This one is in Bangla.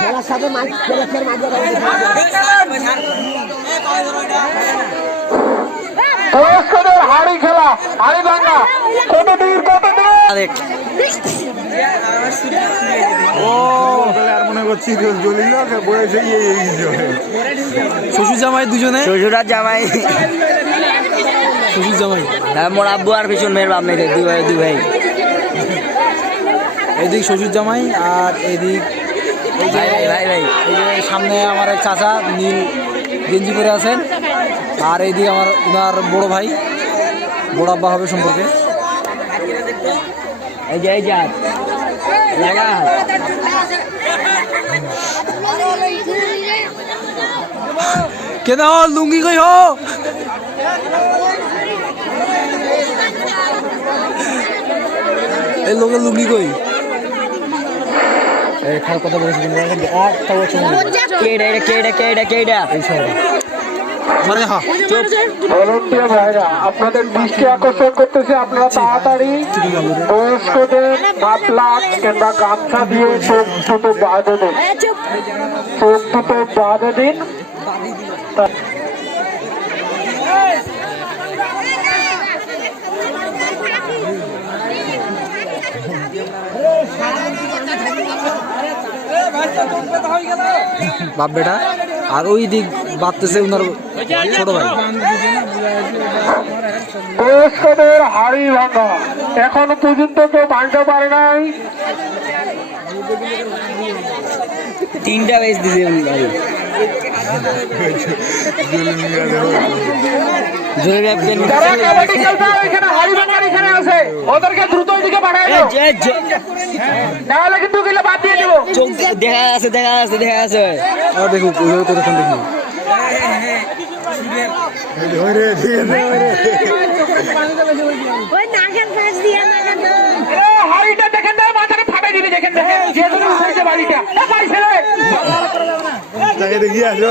খেলার সাথে মাইক খেলা খেলার মাইক বয়স্কদের হাড়ি খেলা হাড়ি ভাঙ্গা কত দূর? কত মনে শ্বশুর জামাই দুজনে? শ্বশুর আর জামাই। শ্বশুর জামাই। হ্যাঁ মোর আব্বু আর পিছন মেয়ের বাপ মেয়ে দুই ভাই দুই ভাই। এদিক শ্বশুর জামাই আর এদিক ভাই ভাই ভাই এই যে সামনে আমার এক চাচা নীল গেঞ্জি পরে আছেন। আর এইদিকে আমার উনার বড় ভাই বড় আব্বা হবে সম্পর্কে। এই যে এই যে লাগা কেন লুঙ্গি কই হো? এই লোকের লুঙ্গি কই? এই খাওয়ার কথা বলেছি একটা বছর কেডা এটা কেডা কেডা কেডা? মানে হ্যাঁ ভলন্টিয়ার ভাইরা আপনাদের দৃষ্টি আকর্ষণ করতেছে আপনারা তাড়াতাড়ি বয়স্কদের মাফলার কিংবা গামছা দিয়ে চোখ দুটো বাঁধে দিন। চোখ দুটো বাঁধে দিন। বাপ বেটা? আর ওই দিক বাঁধতেছে উনার ছোট ভাই। হাড়ি ভাঙা। এখনও পর্যন্ত কেউ ভাঙতে পারে নাই। তিনটা বেশ দিছে ভাই। ওদেরকে দ্রুত দিকে পাঠাই দাও। নাহলে কিন্তু গেলে বাদ দিয়ে দেবো। চোখ দেখা আছে দেখা আছে দেখা আছে। আর ওইভাবে কতক্ষণ দেখি হাড়িটা দেখেন না মাথাটা ফাটাই দিবে দেখেন দেখেন যেখানে উঠেছে বাড়িটা। বাড়ি ছেলে দেখি আসো